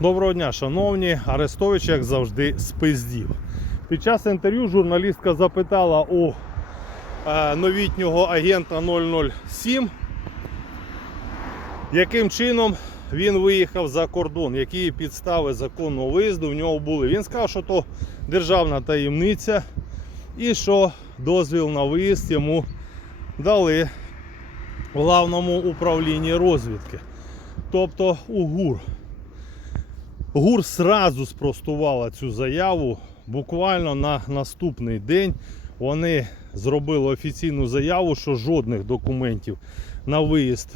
Доброго дня, шановні. Арестович, як завжди, спиздів. Під час інтерв'ю журналістка запитала у е, новітнього агента 007, яким чином він виїхав за кордон, які підстави законного виїзду в нього були. Він сказав, що то державна таємниця і що дозвіл на виїзд йому дали в главному управлінні розвідки, тобто у ГУР. Сразу спростувала цю заяву. Буквально на наступний день вони зробили офіційну заяву, що жодних документів на виїзд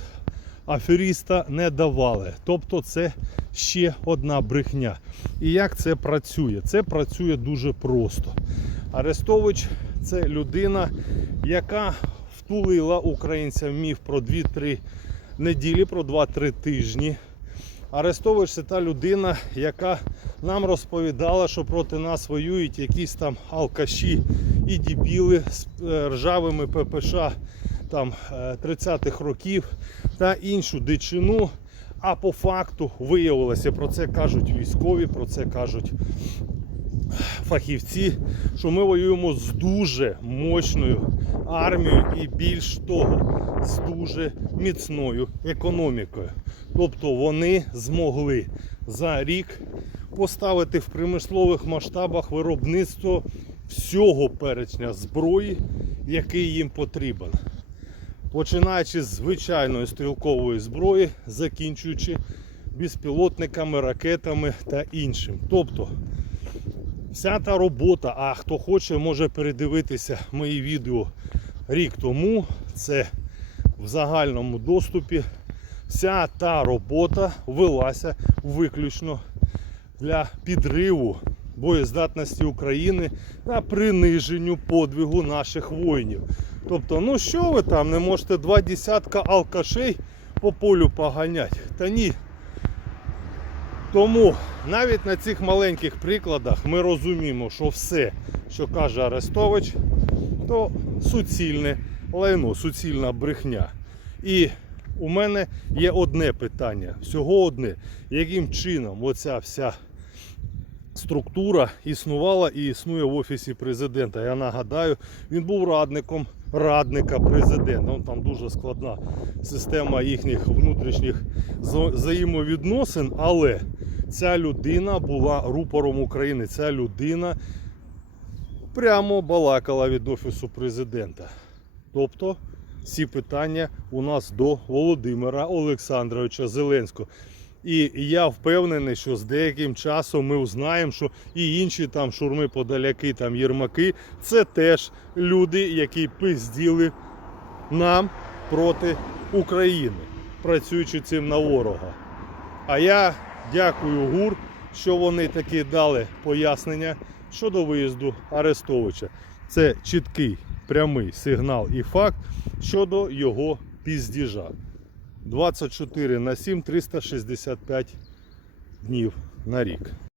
аферіста не давали. Тобто це ще одна брехня. І як це працює? Це працює дуже просто. Арестович це людина, яка втулила українцям міф про 2-3 неділі, про 2-3 тижні. Арестович це та людина, яка нам розповідала, що проти нас воюють якісь там алкаші і дібіли з е, ржавими ППШ там, е, 30-х років та іншу дичину. А по факту виявилося, про це кажуть військові, про це кажуть фахівці, що ми воюємо з дуже мощною армією і більш того, з дуже міцною економікою. Тобто вони змогли за рік поставити в промислових масштабах виробництво всього перечня зброї, який їм потрібен. Починаючи з звичайної стрілкової зброї, закінчуючи безпілотниками, ракетами та іншим. Тобто вся та робота, а хто хоче, може передивитися мої відео рік тому. Це в загальному доступі. Вся та робота велася виключно для підриву боєздатності України та приниженню подвигу наших воїнів. Тобто, ну що ви там, не можете два десятка алкашей по полю поганять? Та ні. Тому навіть на цих маленьких прикладах ми розуміємо, що все, що каже Арестович, то суцільне лайно, суцільна брехня. І у мене є одне питання, всього одне, яким чином оця вся структура існувала і існує в офісі президента. Я нагадаю, він був радником радника президента. Ну, там дуже складна система їхніх внутрішніх взаємовідносин, але ця людина була рупором України. Ця людина прямо балакала від офісу президента. Тобто ці питання у нас до Володимира Олександровича Зеленського. І я впевнений, що з деяким часом ми узнаємо, що і інші там шурми, подаляки, там єрмаки, це теж люди, які пизділи нам проти України, працюючи цим на ворога. А я дякую ГУР, що вони таки дали пояснення щодо виїзду Арестовича. Це чіткий прямий сигнал і факт щодо його піздіжа. 24 на 7, 365 днів на рік.